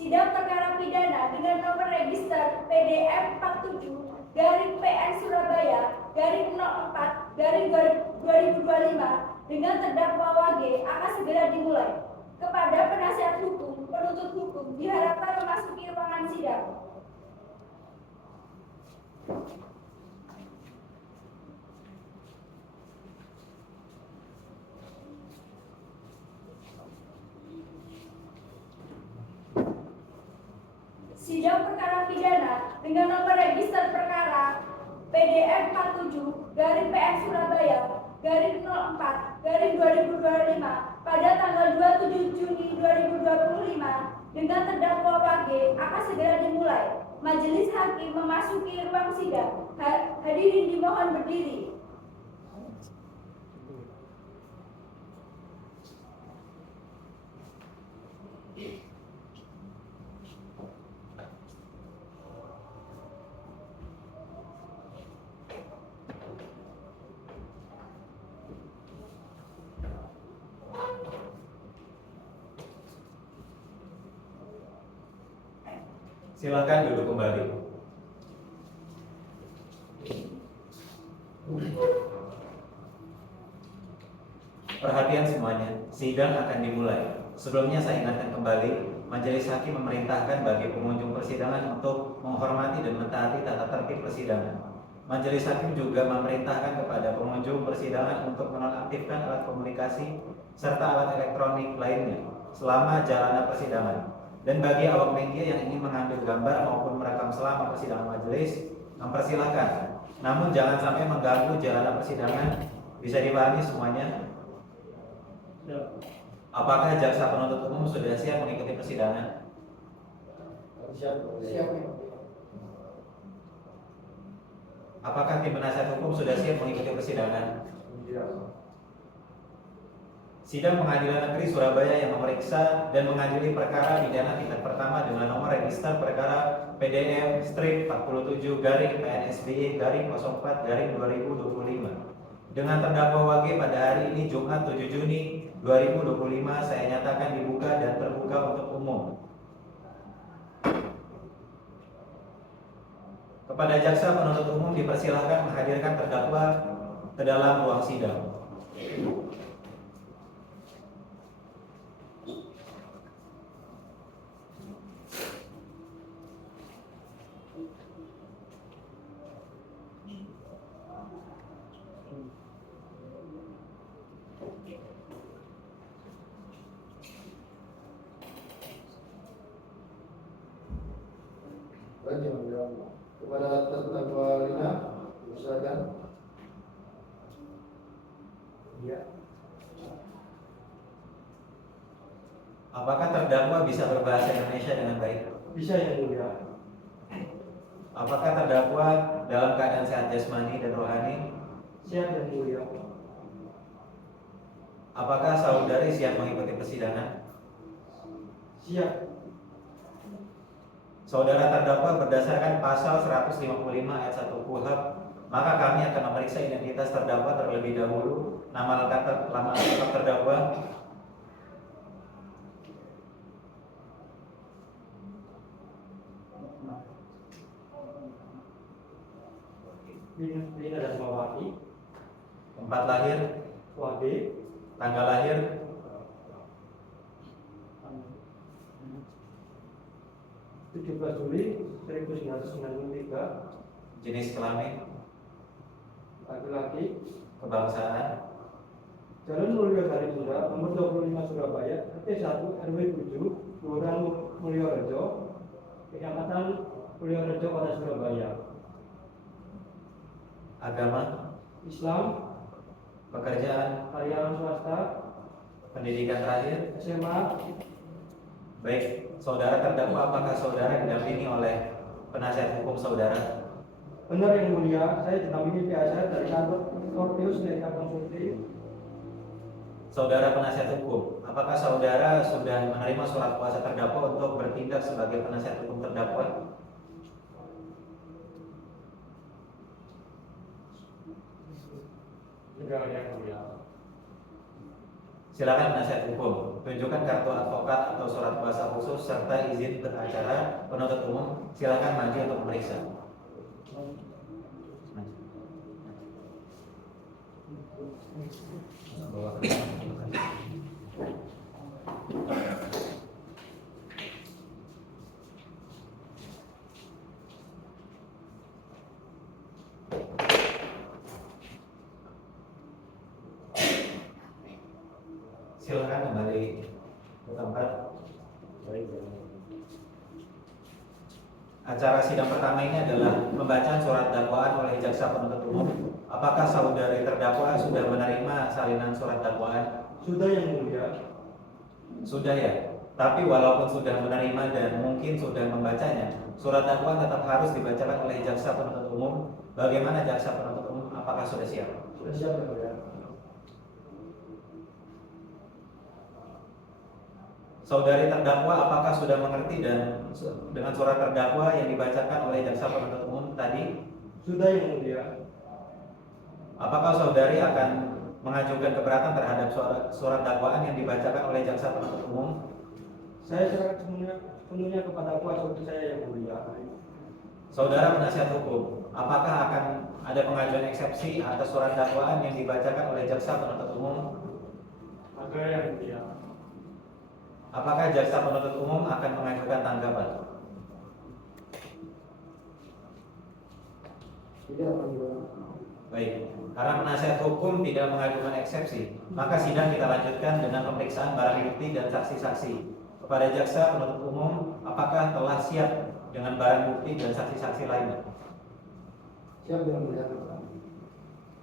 Sidang perkara pidana dengan nomor register PDM 47/PN Surabaya /04/2025 dengan terdakwa WG akan segera dimulai. Kepada penasihat hukum, penuntut hukum diharapkan memasuki ruangan sidang. Sidang perkara pidana dengan nomor register perkara PDM 47/PN Surabaya /04/2025 pada tanggal 27 Juni 2025 dengan terdakwa WG akan segera dimulai. Majelis hakim memasuki ruang sidang. Hadirin dimohon berdiri. Silakan duduk kembali. Perhatian semuanya, sidang akan dimulai. Sebelumnya saya ingatkan kembali, Majelis Hakim memerintahkan bagi pengunjung persidangan untuk menghormati dan mentaati tata tertib persidangan. Majelis Hakim juga memerintahkan kepada pengunjung persidangan untuk menonaktifkan alat komunikasi serta alat elektronik lainnya selama jalannya persidangan. Dan bagi awak media yang ingin mengambil gambar maupun merekam selama persidangan majelis, mempersilahkan. Namun jangan sampai mengganggu jalannya persidangan. Bisa dipahami semuanya? Apakah jaksa penuntut umum sudah siap mengikuti persidangan? Siap. Apakah tim penasihat hukum sudah siap mengikuti persidangan? Sidang Pengadilan Negeri Surabaya yang memeriksa dan mengadili perkara pidana tingkat pertama dengan nomor register perkara PDM-47/PNSBY-04/2025 dengan terdakwa WG pada hari ini Jumat 7 Juni 2025 saya nyatakan dibuka dan terbuka untuk umum. Kepada jaksa penuntut umum dipersilahkan menghadirkan terdakwa ke dalam ruang sidang. Kepada terdakwa Lina, silakan. Ya. Apakah terdakwa bisa berbahasa Indonesia dengan baik? Bisa yang mulia. Apakah terdakwa dalam keadaan sehat jasmani dan rohani? Siap yang mulia. Apakah saudari siap mengikuti persidangan? Siap. Saudara terdakwa berdasarkan pasal 155 ayat 1 KUHP, maka kami akan memeriksa identitas terdakwa terlebih dahulu. Nama lengkap terdakwa. Lina dan Mawati. Tempat lahir, WG. tanggal lahir, Juli 1993. jenis kelamin, Laki-laki. kebangsaan, Jalan Mulyo Sunda, nomor 25 Surabaya, RT 1 RW 7, Kelurahan Mulyorejo, Kecamatan Mulyorejo, Kota Surabaya. agama, Islam, pekerjaan, karyawan swasta, pendidikan terakhir. SMA. Baik, saudara terdakwa, apakah saudara didampingi oleh penasihat hukum saudara? Benar yang mulia, saya didampingi PSR dari kantor Korpius Mereka Konsulti. Saudara penasihat hukum, apakah saudara sudah menerima surat kuasa terdakwa untuk bertindak sebagai penasihat hukum terdakwa? Sudah yang mulia. Silakan penasihat hukum, tunjukkan kartu advokat atau surat kuasa khusus serta izin beracara penuntut umum. Silakan maju untuk memeriksa. Bawa ke depan. Silakan kembali ke tempat. Acara sidang pertama ini adalah pembacaan surat dakwaan oleh jaksa penuntut umum. Apakah saudari terdakwa sudah menerima salinan surat dakwaan? Sudah yang mulia. Sudah ya. Tapi walaupun sudah menerima dan mungkin sudah membacanya, surat dakwaan tetap harus dibacakan oleh jaksa penuntut umum. Bagaimana jaksa penuntut umum? Apakah sudah siap? Sudah siap yang mulia. Saudari terdakwa apakah sudah mengerti dan dengan surat terdakwa yang dibacakan oleh jaksa penuntut umum tadi? Sudah yang mulia. Apakah saudari akan mengajukan keberatan terhadap surat dakwaan yang dibacakan oleh jaksa penuntut umum? Saya serahkan sepenuhnya kepada kuasa hukum saya yang mulia. Saudara penasihat hukum, apakah akan ada pengajuan eksepsi atas surat dakwaan yang dibacakan oleh jaksa penuntut umum? Ada yang mulia. Apakah jaksa penuntut umum akan mengajukan tanggapan? Tidak, Pak Iwan. Baik, karena penasihat hukum tidak mengajukan eksepsi, maka sidang kita lanjutkan dengan pemeriksaan barang bukti dan saksi-saksi. Kepada jaksa penuntut umum, apakah telah siap dengan barang bukti dan saksi-saksi lainnya? Siap yang mulia.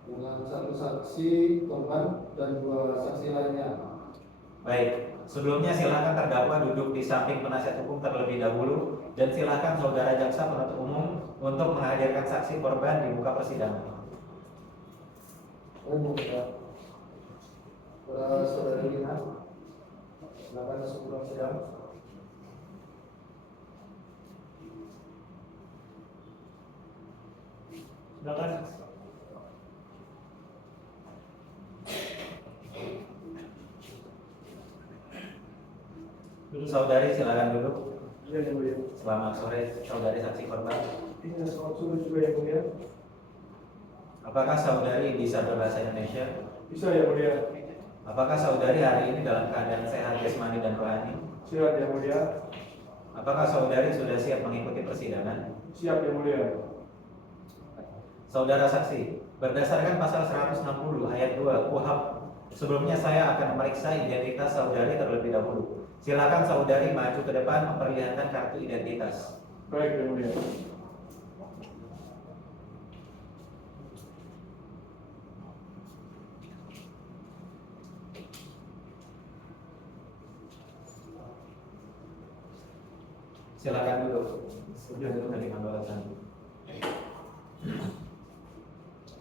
Dengan satu saksi korban dan 2 saksi lainnya. Baik, sebelumnya silakan terdakwa duduk di samping penasihat hukum terlebih dahulu dan silakan saudara jaksa penuntut umum untuk menghadirkan saksi korban di muka persidangan. Baik, mulia. Kepada saudari Lina, silakan masuk ke ruang sidang. Silakan. Saudari silakan duduk. Iya yang mulia. Selamat sore saudari saksi korban. Ini selamat sore juga yang mulia. Apakah saudari bisa berbahasa Indonesia? Bisa yang mulia. Apakah saudari hari ini dalam keadaan sehat jasmani dan rohani? Siap yang mulia. Apakah saudari sudah siap mengikuti persidangan? Siap yang mulia. Saudara saksi, berdasarkan pasal 160 ayat 2 KUHP, sebelumnya saya akan memeriksa identitas saudari terlebih dahulu. Silakan saudari maju ke depan memperlihatkan kartu identitas. Baik yang mulia. Silakan duduk. Duduk dari pembahasan.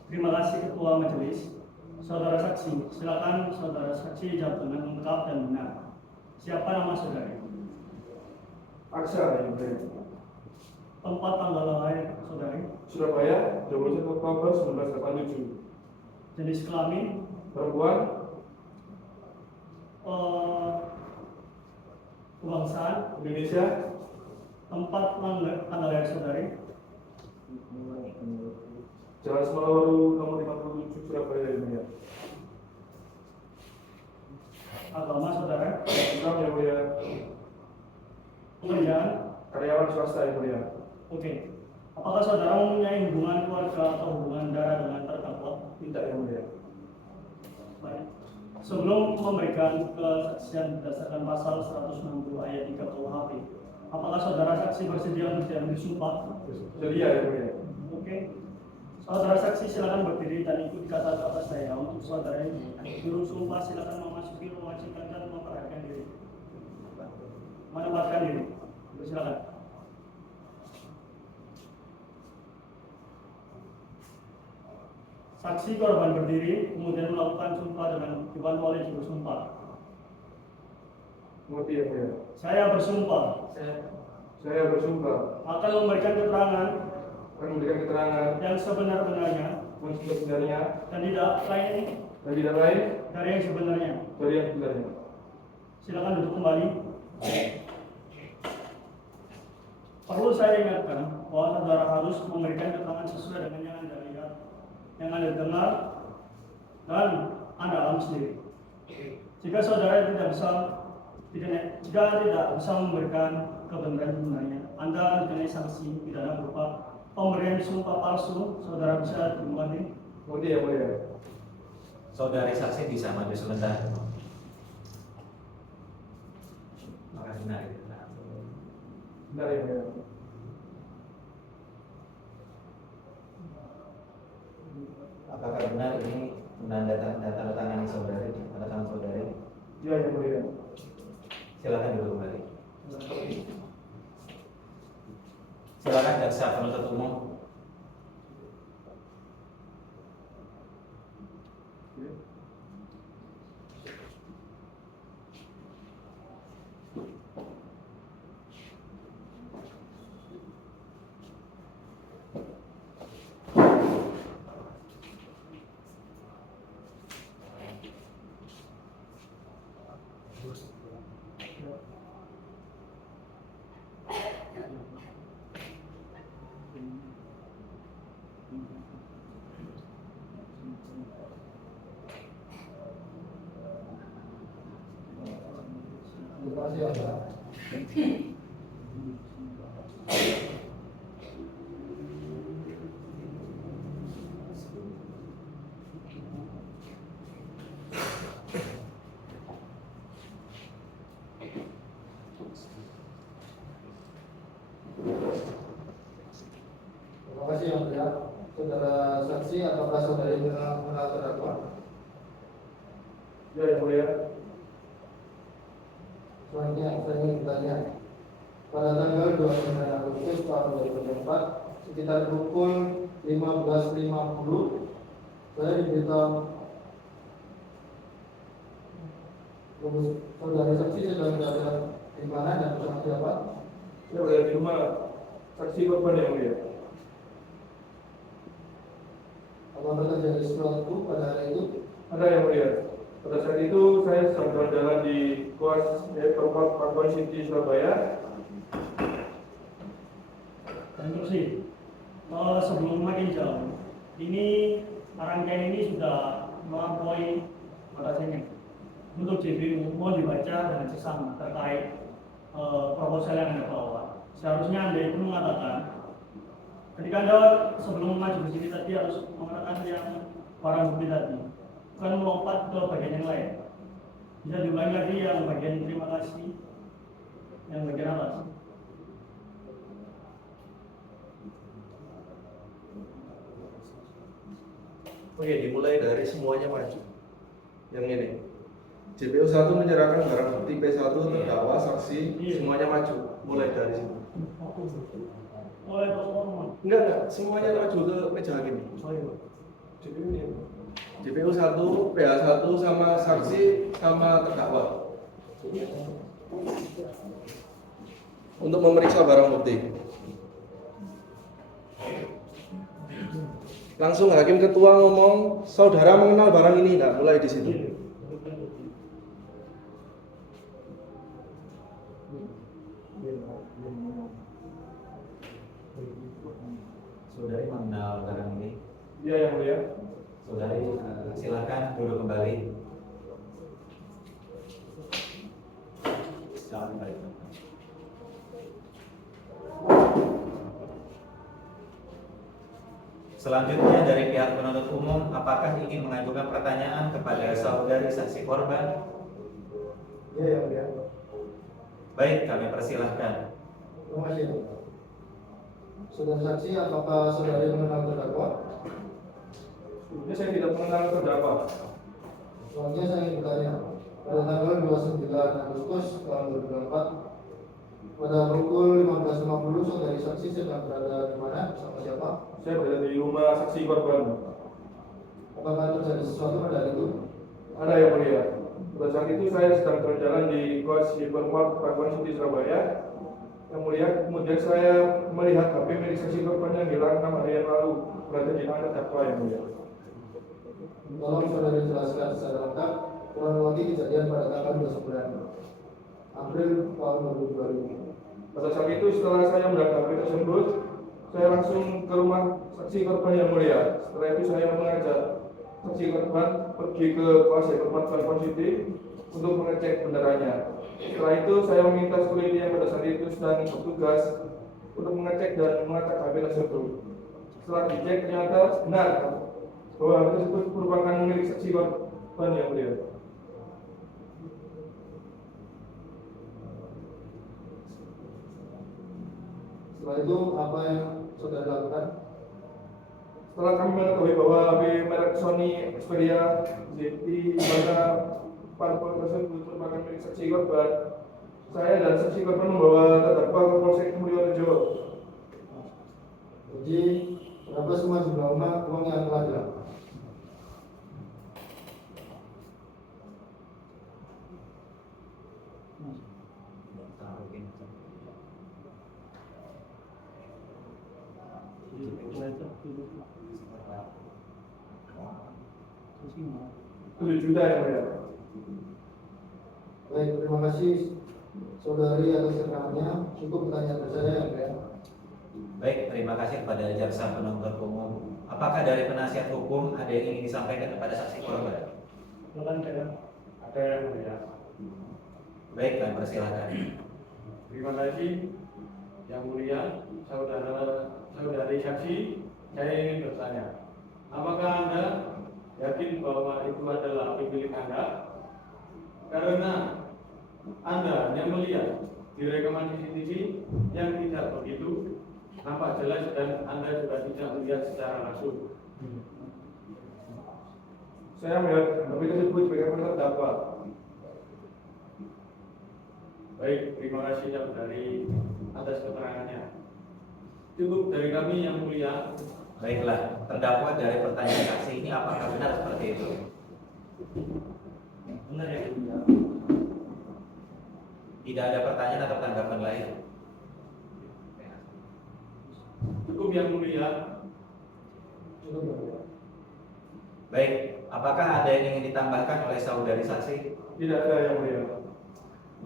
Terima kasih Ketua Majelis. Saudara saksi, silakan saudara saksi jawab dengan lengkap dan benar. Siapa nama saudari? Aksa yang mulia. Tempat tanggal lahir saudari? Surabaya, 21 Oktober 1987. Jenis kelamin? Perempuan, Kebangsaan? Indonesia. Tempat tanggal lahir saudari? Jalan Semalawaru nomor 57 Surabaya yang mulia. Agama saudara? Islam yang mulia. Pekerjaan? Karyawan swasta yang mulia. Oke. Apakah saudara mempunyai hubungan keluarga atau hubungan darah dengan terdakwa? Tidak yang mulia. Baik. Sebelum memberikan kesaksian berdasarkan pasal 160 ayat 3 KUHP, apakah saudara saksi bersedia untuk disumpah? Celia yang mulia. Oke. Saudara saksi silakan berdiri dan ikuti kata-kata saya. Untuk saudara juru sumpah silakan memasuki ruang sidang dan memperhatikan diri. Menempatkan diri. Silakan. Saksi korban berdiri, kemudian melakukan sumpah dengan dibantu oleh juru sumpah. Mengerti yang mulia. Saya bersumpah Saya bersumpah akan memberikan keterangan akan memberikan keterangan yang sebenar-benarnya yang sebenarnya dan tidak lain Dari tidak lain, dari yang sebenarnya. dari yang sebenarnya. Silakan duduk kembali. Perlu saya ingatkan bahwa saudara harus memberikan keterangan sesuai dengan yang Anda lihat, yang Anda dengar, dan Anda alami sendiri. Jika saudara tidak bisa memberikan kebenaran sebenarnya, Anda akan dikenai sanksi pidana berupa pemberian sumpah palsu. Saudara bisa dimulai. Mengerti yang mulia? Saudari saksi bisa maju sebentar. Makasih benar. Benar yang mulia. Apakah benar ini menandatangani saudari, tanda tangan saudari? Iya yang mulia. Silakan duduk kembali. Silakan jaksa penuntut umum. Terima kasih ya, Pak. Terima kasih yang mulia. Saudara saksi, apakah saudari mengenal terdakwa? Iya yang mulia. Selanjutnya, saya ingin bertanya. Pada tanggal 29 Agustus tahun 2004, sekitar pukul 15.50, saya diberitahu saudari saksi sedang berada di mana dan bersama siapa? Saya berada di rumah saksi korban yang mulia. Apakah terjadi sesuatu pada hari itu? Ada yang mulia. Pada saat itu saya sedang berjalan di Koas Perempat Pakuan City Surabaya. Dan terus sebelum makin jauh, ini rangkaian ini sudah melampaui batasnya. Untuk JPU mau dibaca dengan sesama terkait proposal yang Anda bawa. Seharusnya Anda itu mengatakan, ketika Anda sebelum maju ke sini tadi harus mengatakan yang barang bukti tadi, bukan melompat ke bagian yang lain. Bisa diulangi lagi yang bagian terima kasih, yang bagian atas. Oke, dimulai dari semuanya maju. Yang ini. JPU 1 menyerahkan barang bukti P1 terdakwa saksi semuanya maju. Mulai dari sini. Oleh performa. Enggak, semuanya maju ke meja hakim. JPU ini. JPU 1, PH1 sama saksi sama terdakwa. Untuk memeriksa barang bukti. Langsung hakim ketua ngomong, saudara mengenal barang ini enggak? Mulai di situ. Saudari mengenal barang ini. Iya yang mulia. Saudari silakan duduk kembali. Silakan kembali. Selanjutnya dari pihak penuntut umum, apakah ingin mengajukan pertanyaan kepada saudari saksi korban? Iya yang mulia. Baik, kami persilahkan. Terima kasih. Saudara saksi, apakah saudari mengenal terdakwa? Sebelumnya saya tidak mengenal terdakwa. Selanjutnya saya ingin bertanya. Pada tanggal 29 Agustus tahun 2004, pada pukul 15.50, saudari saksi sedang berada di mana? Bersama siapa? Saya berada di rumah saksi korban. Apakah terjadi sesuatu pada hari itu? Ada yang mulia. Pada saat itu saya sedang berjalan di Koas Perempat Pakuan City Surabaya. Yang mulia, kemudian saya melihat HP milik saksi korban yang hilang 6 hari yang lalu berada di tangan terdakwa yang mulia. Tolong saudara jelaskan secara lengkap kronologi kejadian pada tanggal 29 April tahun 2000. Pada saat itu setelah saya mendapat HP tersebut, saya langsung ke rumah saksi korban yang mulia. Setelah itu saya mengajak saksi korban pergi ke kuasa korban telepon Siti untuk mengecek benderanya. Setelah itu saya meminta security yang pada saat itu sedang bertugas untuk mengecek dan mengacak HP tersebut. Setelah dicek ternyata benar bahwa HP tersebut merupakan milik saksi korban yang mulia. Setelah itu apa yang saudara lakukan? Setelah kami mengetahui bahwa HP merek Sony Xperia ZT mana parpol tersebut merupakan milik saksi korban, saya dan saksi korban membawa terdakwa ke Polsek Mulyorejo. Uji, berapa semua jumlah uang yang telah dilakukan? Tujuh juta yang mulia. Baik, terima kasih saudari atas keterangannya. Cukup pertanyaan dari saya ya. Baik, terima kasih kepada jaksa penuntut umum. Apakah dari penasihat hukum ada yang ingin disampaikan kepada saksi korban? Silakan saya. Ada yang mulia. Baik, kami persilakan. Terima kasih yang mulia, saudari saksi. Saya ingin bertanya, apakah Anda yakin bahwa itu adalah milik Anda? Karena Anda yang melihat di rekaman CCTV yang tidak begitu nampak jelas dan Anda juga tidak melihat secara langsung. Saya melihat HP tersebut sebagai terdakwa. Baik, terima kasih saudari atas keterangannya. Cukup dari kami yang mulia. Baiklah, terdakwa dari pertanyaan saksi ini apakah benar seperti itu? Benar ya mulia. Tidak ada pertanyaan atau tanggapan lain? Cukup yang mulia. Cukup ya. Baik, apakah ada yang ingin ditambahkan oleh saudari saksi? Tidak ada yang mulia.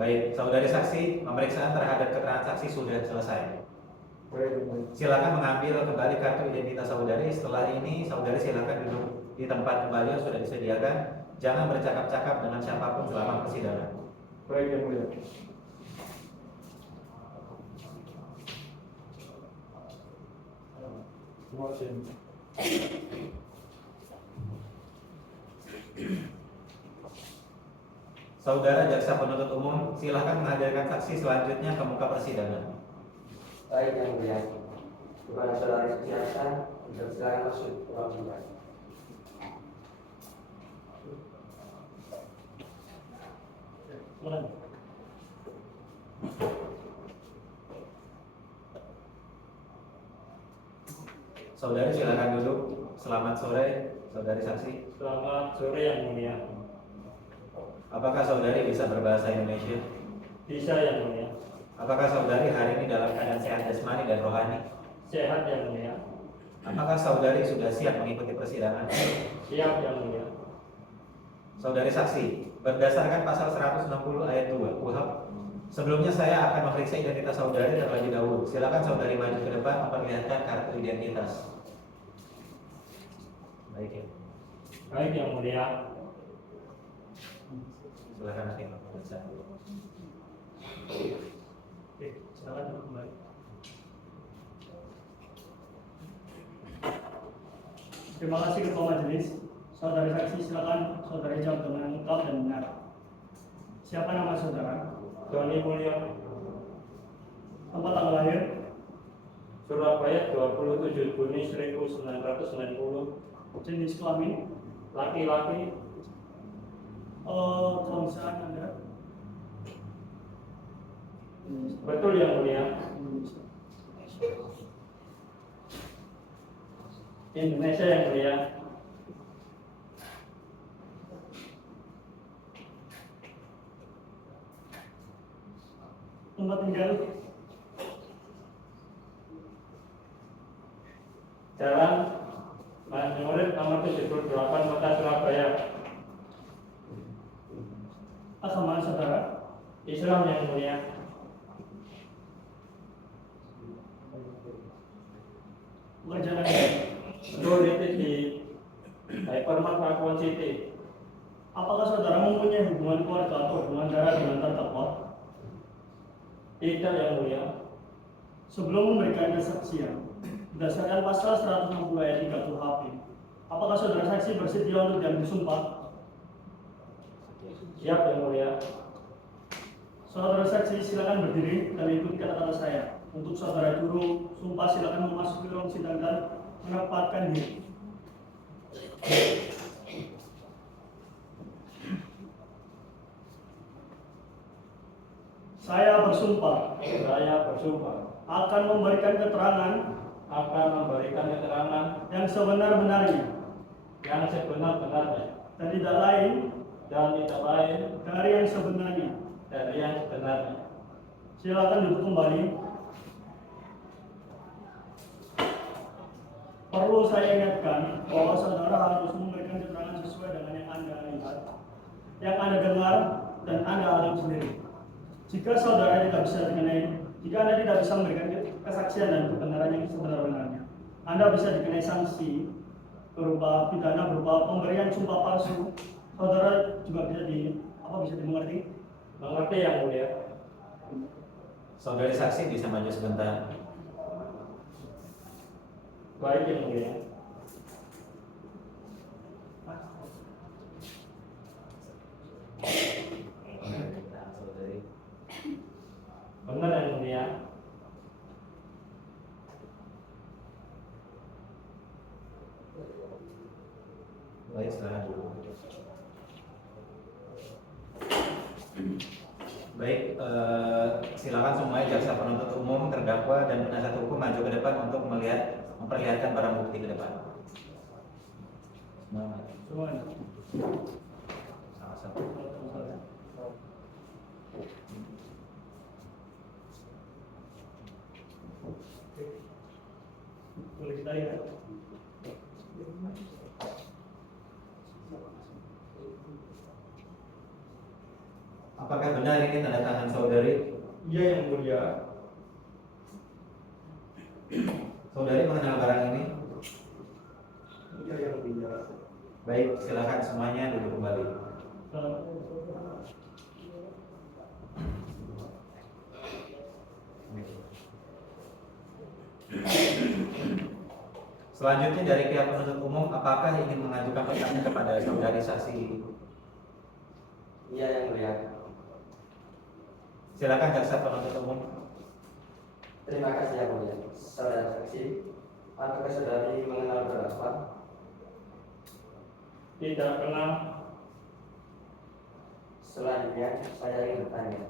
Baik, saudari saksi, pemeriksaan terhadap keterangan saksi sudah selesai. Baik. Silakan mengambil kembali kartu identitas saudari. Setelah ini, saudari silakan duduk di tempat kembali yang sudah disediakan. Jangan bercakap-cakap dengan siapapun selama persidangan. Baik yang mulia. Saudara jaksa penuntut umum, silakan menghadirkan saksi selanjutnya ke muka persidangan. Baik yang mulia, kepada saudara jaksa, silakan masuk ke ruang sidang. Silakan. Saudari silakan duduk. Selamat sore, saudari saksi. Selamat sore yang mulia. Apakah saudari bisa berbahasa Indonesia? Bisa yang mulia. Apakah saudari hari ini dalam keadaan sehat jasmani dan rohani? Sehat yang mulia. Apakah saudari sudah siap mengikuti persidangan? Siap yang mulia. Saudari saksi, berdasarkan pasal 160 ayat 2 KUHP, sebelumnya saya akan memeriksa identitas saudari terlebih dahulu. Silakan saudari maju ke depan memperlihatkan kartu identitas. Baik ya. Baik yang mulia. Silakan hakim memeriksa. Oke, silakan duduk kembali. Terima kasih Ketua Majelis. Saudari saksi silakan saudari jawab dengan lengkap dan benar. Siapa nama saudara? Doni Mulyo, Tempat tanggal lahir? Surabaya 27 Juni 1990. Jenis kelamin? Laki-laki. Kebangsaan Anda? Betul yang mulia. Indonesia yang mulia. Tempat tinggal? Jalan Murid nomor 78 Kota Surabaya. Agama saudara Islam yang mulia. Pekerjaan prioritas di Hypermart Pakuan City. Apakah saudara mempunyai hubungan keluarga atau hubungan darah dengan terdakwa? Tidak yang mulia. Sebelum memberikan kesaksian, berdasarkan pasal 160 ayat 3 KUHP, apakah saudara saksi bersedia untuk diambil sumpah? Siap yang mulia. Saudara saksi silakan berdiri dan ikuti kata-kata saya. Untuk saudara juru sumpah silakan memasuki ruang sidang dan menempatkan diri. Saya bersumpah akan memberikan keterangan yang sebenar-benarnya dan tidak lain dari yang sebenarnya. Silakan duduk kembali. Perlu saya ingatkan bahwa saudara harus memberikan keterangan sesuai dengan yang Anda lihat, yang Anda dengar, dan Anda alami sendiri. Jika Anda tidak bisa memberikan kesaksian dan kebenaran yang sebenar-benarnya, Anda bisa dikenai sanksi berupa pidana berupa pemberian sumpah palsu. Saudara juga bisa dimengerti? Mengerti yang mulia. Saudari saksi bisa maju sebentar. Baik yang mulia. Benar yang mulia. Baik, silakan. Baik, silakan semuanya jaksa penuntut umum, terdakwa, dan penasihat hukum maju ke depan untuk memperlihatkan barang bukti ke depan. Semuanya. Sama-sama. Boleh kita lihat. Apakah benar ini tanda tangan saudari? Iya yang mulia. Saudari mengenal barang ini? Iya yang mulia. Baik, silakan semuanya duduk kembali. Selanjutnya dari pihak penuntut umum, apakah ingin mengajukan pertanyaan kepada saudari saksi? Iya yang mulia. Silakan jaksa penuntut umum. Terima kasih yang mulia. Saudara saksi, apakah saudari mengenal terdakwa? Tidak kenal. Selanjutnya, saya ingin bertanya.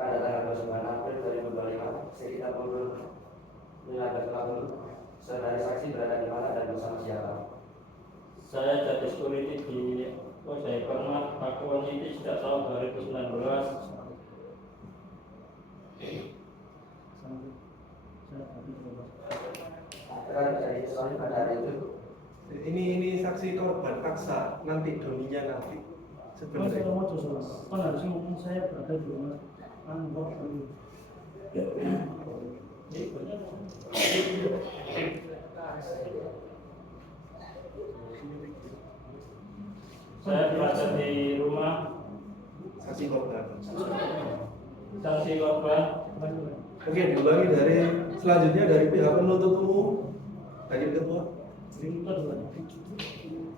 Pada tanggal 29 April 2025, sekitar pukul 15.40, saudari saksi berada di mana dan bersama siapa? Saya jadi security di Hypermart Pakuan City sejak tahun 2019. Apakah terjadi sesuatu pada hari itu? Ini saksi korban paksa, nanti doninya nanti. Sebenarnya. Kan harus ngomong saya berada di rumah. Saya berada di rumah Saksi korban. saksi korban. Oke, diulangi dari selanjutnya dari pihak penuntut umum. Hakim ketua.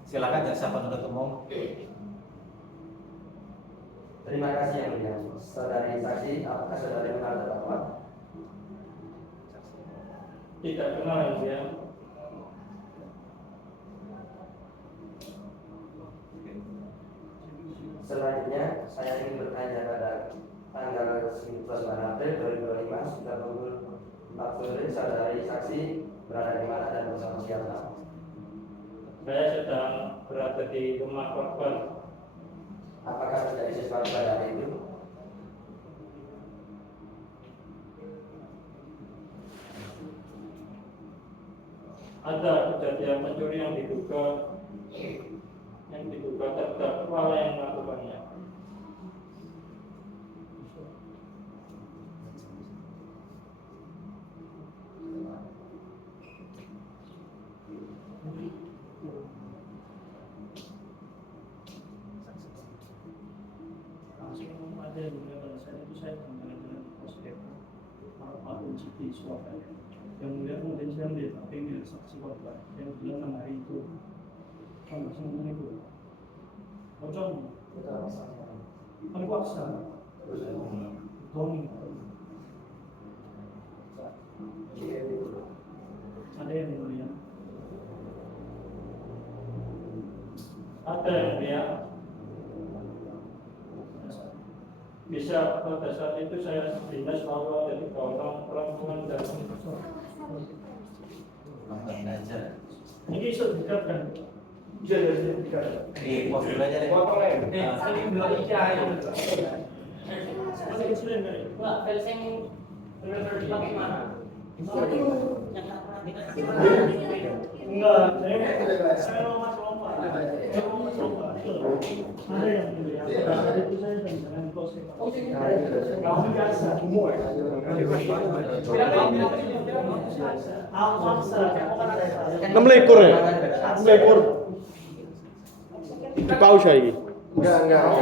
Silakan jaksa penuntut umum. Terima kasih yang mulia. Saudari saksi, apakah saudari mengenal terdakwa? Tidak kenal yang mulia. Selanjutnya, saya ingin bertanya pada tanggal 9 April 2025, sekitar pukul 40, saudari saksi berada di mana dan bersama siapa? Saya sedang berada di rumah korban. Apakah terjadi sesuatu pada hari itu? Ada kejadian pencuri yang diduga terdakwa yang melakukannya. yang mulia pada saat itu saya berjalan dengan pos Depok Pak Uji di Surabaya. Yang mulia kemudian saya melihat apa yang milik saksi korban yang bilang hari itu kan semuanya itu bocor kan kuasa Tony ada yang mulia bisa pada saat itu saya dinas bahwa dari kawasan perempuan dan ini sudah dikatakan jadi Di pos dulu aja deh. ini dua ija masih kecilin dari Mbak, fencing pakai mana? enggak saya mau masuk lompat ada yang mulia pada itu saya dengan pos kamu biasa Enam ekor ya? 6 ekor. Di paus ya ini? Enggak.